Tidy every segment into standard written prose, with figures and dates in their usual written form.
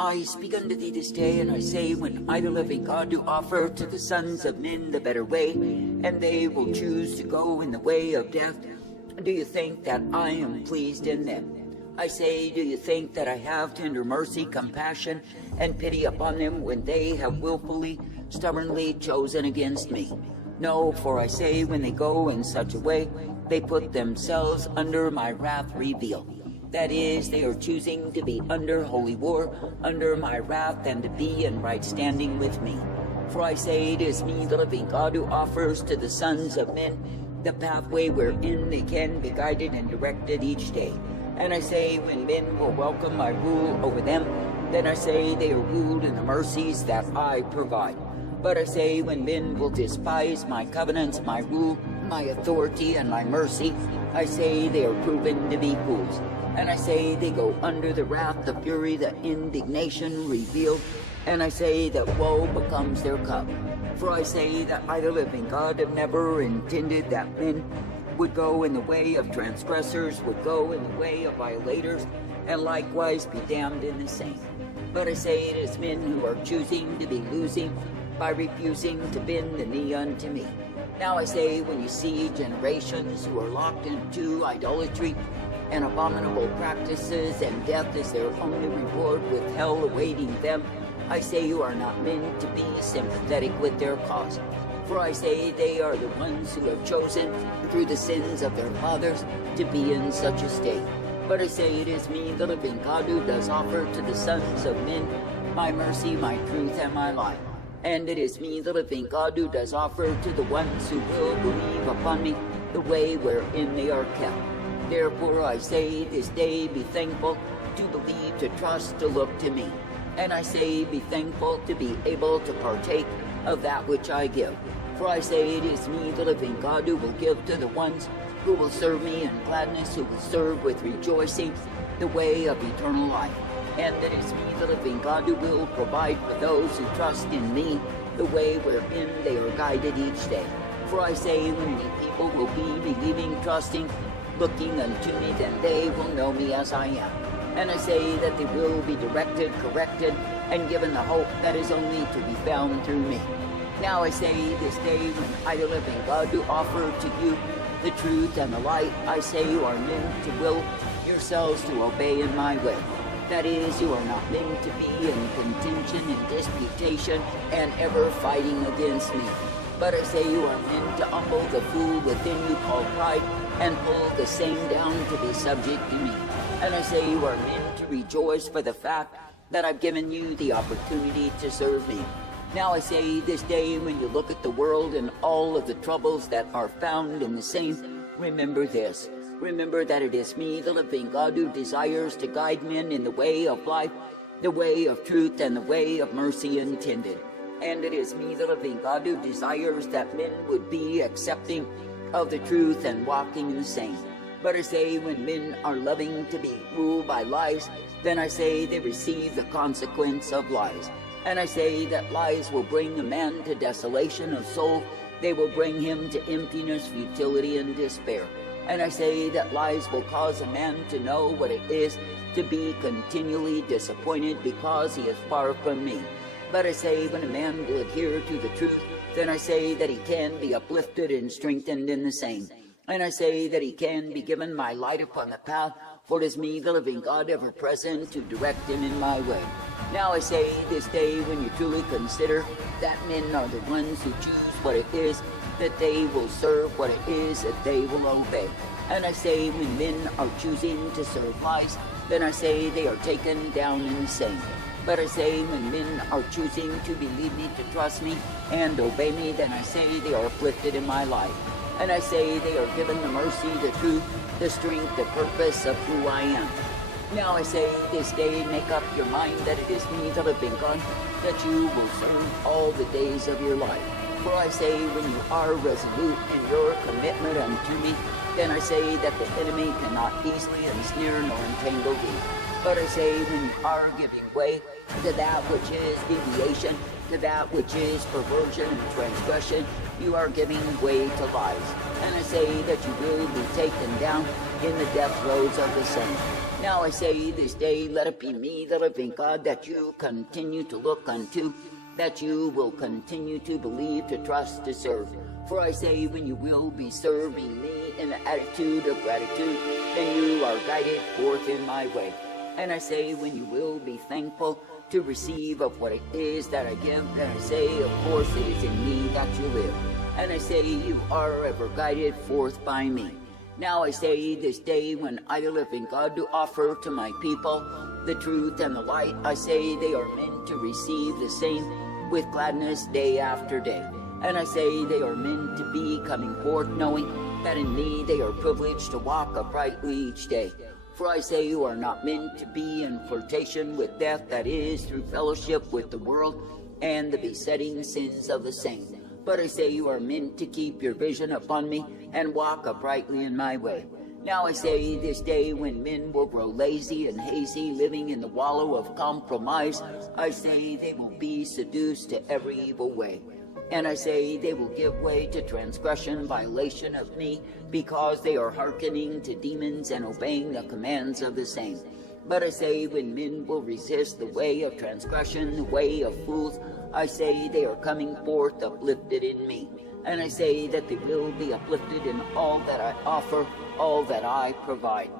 I speak unto thee this day, and I say, when I, the living God, do offer to the sons of men the better way, and they will choose to go in the way of death, do you think that I am pleased in them? I say, do you think that I have tender mercy, compassion, and pity upon them when they have willfully, stubbornly chosen against me? No, for I say, when they go in such a way, they put themselves under my wrath revealed. That is, they are choosing to be under holy war, under my wrath, and to be in right standing with me. For I say, it is me, the living God, who offers to the sons of men the pathway wherein they can be guided and directed each day. And I say, when men will welcome my rule over them, then I say they are ruled in the mercies that I provide. But I say, when men will despise my covenants, my rule, my authority, and my mercy, I say they are proven to be fools. And I say they go under the wrath, the fury, the indignation revealed. And I say that woe becomes their cup. For I say that I, the living God, have never intended that men would go in the way of transgressors, would go in the way of violators, and likewise be damned in the same. But I say it is men who are choosing to be losing by refusing to bend the knee unto me. Now I say, when you see generations who are locked into idolatry and abominable practices, and death is their only reward, with hell awaiting them, I say you are not meant to be sympathetic with their cause. For I say they are the ones who have chosen, through the sins of their fathers, to be in such a state. But I say it is me, the living God, who does offer to the sons of men my mercy, my truth, and my life. And it is me, the living God, who does offer to the ones who will believe upon me the way wherein they are kept. Therefore I say this day, be thankful, to believe, to trust, to look to me. And I say, be thankful to be able to partake of that which I give. For I say it is me, the living God, who will give to the ones who will serve me in gladness, who will serve with rejoicing the way of eternal life. And it is me, the living God, who will provide for those who trust in me the way wherein they are guided each day. For I say, when many people will be believing, trusting, looking unto me, then they will know me as I am. And I say that they will be directed, corrected, and given the hope that is only to be found through me. Now I say this day, when I, the living God, do offer to you the truth and the light, I say you are meant to will yourselves to obey in my way. That is, you are not meant to be in contention and disputation and ever fighting against me. But I say you are meant to humble the fool within you called pride, and pull the same down to be subject to me. And I say you are meant to rejoice for the fact that I've given you the opportunity to serve me. Now I say this day, when you look at the world and all of the troubles that are found in the same, remember this. Remember that it is me, the living God, who desires to guide men in the way of life, the way of truth, and the way of mercy intended. And it is me, the living God, who desires that men would be accepting of the truth and walking in the same. But I say, when men are loving to be ruled by lies, then I say they receive the consequence of lies. And I say that lies will bring a man to desolation of soul. They will bring him to emptiness, futility, and despair. And I say that lies will cause a man to know what it is to be continually disappointed because he is far from me. But I say, when a man will adhere to the truth, then I say that he can be uplifted and strengthened in the same. And I say that he can be given my light upon the path, for it is me, the living God, ever present to direct him in my way. Now I say this day, when you truly consider that men are the ones who choose what it is that they will serve, what it is that they will obey. And I say, when men are choosing to serve lies, then I say they are taken down in the same. But I say, when men are choosing to believe me, to trust me, and obey me, then I say they are afflicted in my life. And I say they are given the mercy, the truth, the strength, the purpose of who I am. Now I say this day, make up your mind that it is me, the living God, that you will serve all the days of your life. For I say, when you are resolute in your commitment unto me, then I say that the enemy cannot easily ensnare nor entangle thee. But I say, when you are giving way to that which is deviation, to that which is perversion and transgression, you are giving way to lies. And I say that you will be taken down in the death throes of the same. Now I say this day, let it be me, the living God, that you continue to look unto, that you will continue to believe, to trust, to serve. For I say, when you will be serving me in an attitude of gratitude, then you are guided forth in my way. And I say, when you will be thankful to receive of what it is that I give, then I say, of course it is in me that you live. And I say, you are ever guided forth by me. Now I say this day, when I, the living God, do offer to my people the truth and the light, I say they are meant to receive the same with gladness day after day. And I say they are meant to be coming forth knowing that in me they are privileged to walk uprightly each day. For I say you are not meant to be in flirtation with death, that is, through fellowship with the world and the besetting sins of the saints. But I say you are meant to keep your vision upon me and walk uprightly in my way. Now I say this day, when men will grow lazy and hazy, living in the wallow of compromise, I say they will be seduced to every evil way. And I say they will give way to transgression, violation of me, because they are hearkening to demons and obeying the commands of the same. But I say, when men will resist the way of transgression, the way of fools, I say they are coming forth uplifted in me. And I say that they will be uplifted in all that I offer, all that I provide.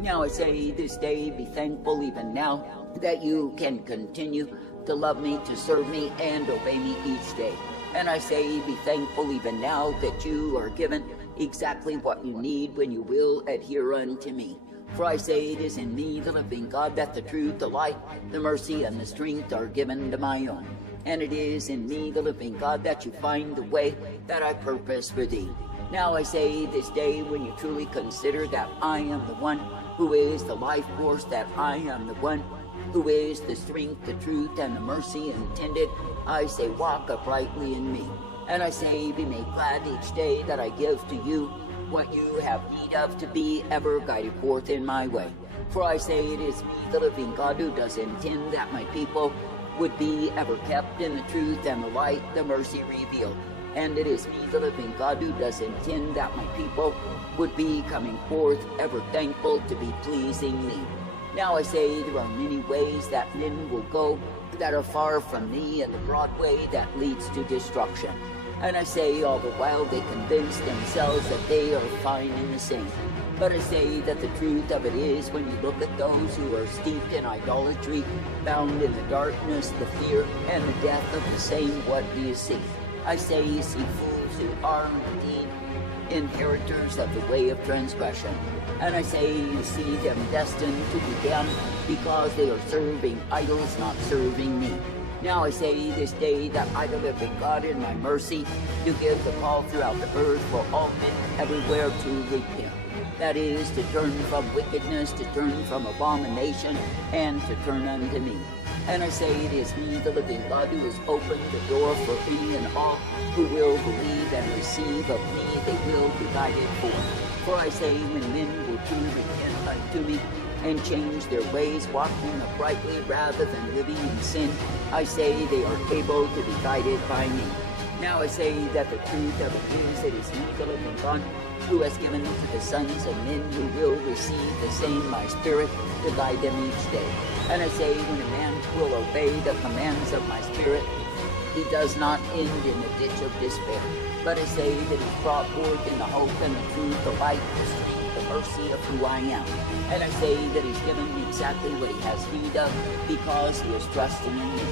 Now I say this day, be thankful even now that you can continue to love me, to serve me, and obey me each day. And I say, be thankful even now that you are given exactly what you need when you will adhere unto me. For I say it is in me, the living God, that the truth, the light, the mercy, and the strength are given to my own. And it is in me, the living God, that you find the way that I purpose for thee. Now I say this day, when you truly consider that I am the one who is the life force, that I am the one who is the strength, the truth, and the mercy intended, I say, walk uprightly in me. And I say, be made glad each day that I give to you what you have need of, to be ever guided forth in my way. For I say it is me, the living God, who does intend that my people would be ever kept in the truth and the light, the mercy revealed. And it is me, the living God, who does intend that my people would be coming forth ever thankful to be pleasing me. Now I say there are many ways that men will go that are far from me, and the broad way that leads to destruction. And I say all the while they convince themselves that they are fine in the same. But I say that the truth of it is, when you look at those who are steeped in idolatry, bound in the darkness, the fear, and the death of the same, what do you see? I say you see fools who are indeed inheritors of the way of transgression. And I say you see them destined to be damned because they are serving idols, not serving me. Now I say this day that I, the living God, in my mercy, do give the call throughout the earth for all men everywhere to repent. That is, to turn from wickedness, to turn from abomination, and to turn unto me. And I say it is me, the living God, who has opened the door for any and all who will believe and receive of me, they will be guided forth. For I say, when men will truly repent unto me, and change their ways, walking uprightly rather than living in sin, I say they are able to be guided by me. Now I say that the truth of it is, it is me, the living God, who has given to the sons of men who will receive the same my spirit to guide them each day. And I say, when a man will obey the commands of my spirit, he does not end in a ditch of despair. But I say that he's brought forth in the hope and the truth, the light, the strength, the mercy of who I am. And I say that he's given me exactly what he has need of, because he is trusting in me.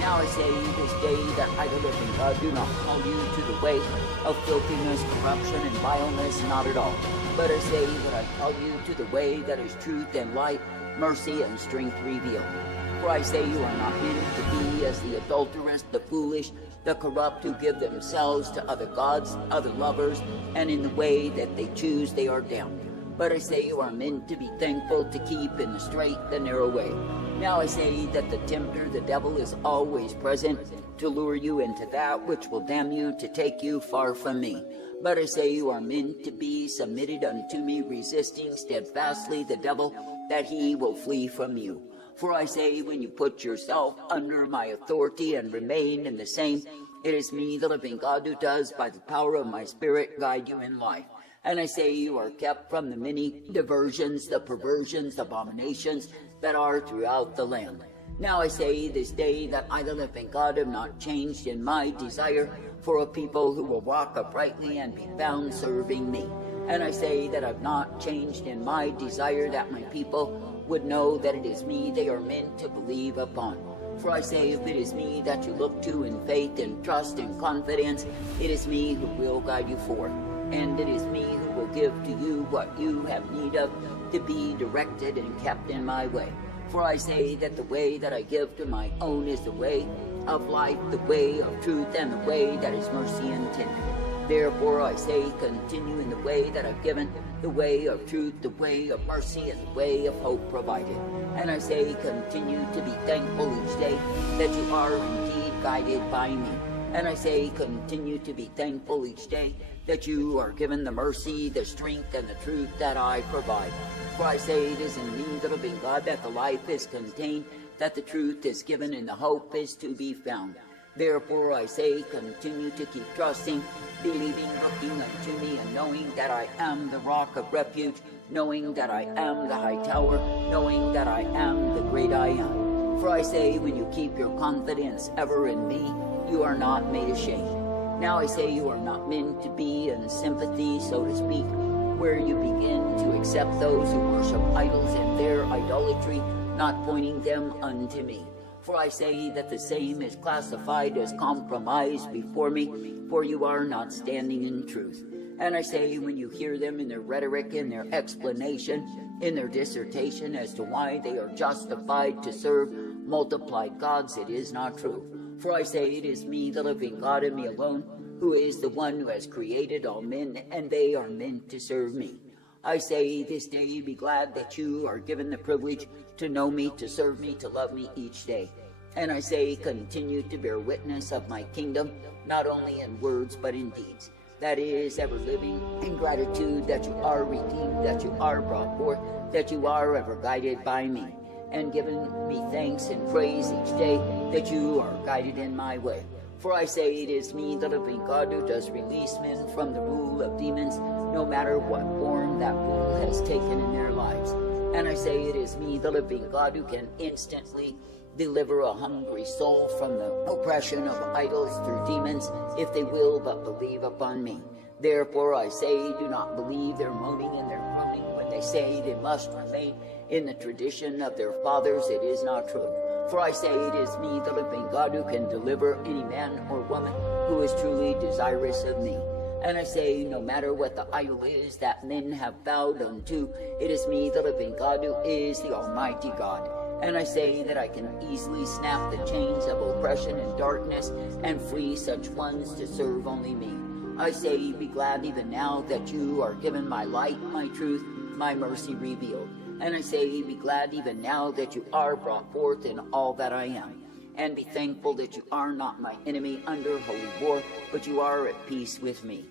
Now I say this day that I, the living God, do not call you to the way of filthiness, corruption, and vileness, not at all. But I say that I call you to the way that is truth and light, mercy and strength revealed. For I say you are not meant to be as the adulterous, the foolish, the corrupt, who give themselves to other gods, other lovers, and in the way that they choose they are damned. But I say you are meant to be thankful, to keep in the straight, the narrow way. Now I say that the tempter, the devil, is always present to lure you into that which will damn you, to take you far from me. But I say you are meant to be submitted unto me, resisting steadfastly the devil, that he will flee from you. For I say, when you put yourself under my authority and remain in the same, it is me, the living God, who does, by the power of my spirit, guide you in life. And I say you are kept from the many diversions, the perversions, the abominations that are throughout the land. Now I say this day that I, the living God, am not changed in my desire for a people who will walk uprightly and be found serving me. And I say that I've not changed in my desire that my people would know that it is me they are meant to believe upon. For I say, if it is me that you look to in faith and trust and confidence, it is me who will guide you forth. And it is me who will give to you what you have need of to be directed and kept in my way. For I say that the way that I give to my own is the way of life, the way of truth, and the way that is mercy intended. Therefore I say, continue in the way that I've given, the way of truth, the way of mercy, and the way of hope provided. And I say, continue to be thankful each day that you are indeed guided by me. And I say, continue to be thankful each day that you are given the mercy, the strength, and the truth that I provide. For I say, it is in me, the living God, that the life is contained, that the truth is given, and the hope is to be found. Therefore I say, continue to keep trusting, believing, looking unto me, and knowing that I am the rock of refuge, knowing that I am the high tower, knowing that I am the great I am. For I say, when you keep your confidence ever in me, you are not made ashamed. Now I say, you are not meant to be in sympathy, so to speak, where you begin to accept those who worship idols and their idolatry, not pointing them unto me. For I say that the same is classified as compromise before me, for you are not standing in truth. And I say, when you hear them in their rhetoric, in their explanation, in their dissertation as to why they are justified to serve multiplied gods, it is not true. For I say, it is me, the living God, and me alone, who is the one who has created all men, and they are meant to serve me. I say, this day be glad that you are given the privilege to know me, to serve me, to love me each day. And I say, continue to bear witness of my kingdom, not only in words but in deeds. That is, ever living in gratitude that you are redeemed, that you are brought forth, that you are ever guided by me, and giving me thanks and praise each day that you are guided in my way. For I say, it is me, the living God, who does release men from the rule of demons, no matter what form that rule has taken in their lives. And I say, it is me, the living God, who can instantly deliver a hungry soul from the oppression of idols through demons, if they will but believe upon me. Therefore I say, do not believe their moaning and their groaning when they say they must remain in the tradition of their fathers. It is not true. For I say, it is me, the living God, who can deliver any man or woman who is truly desirous of me. And I say, no matter what the idol is that men have bowed unto, it is me, the living God, who is the Almighty God. And I say that I can easily snap the chains of oppression and darkness and free such ones to serve only me. I say, be glad even now that you are given my light, my truth, my mercy revealed. And I say, be glad even now that you are brought forth in all that I am. And be thankful that you are not my enemy under holy war, but you are at peace with me.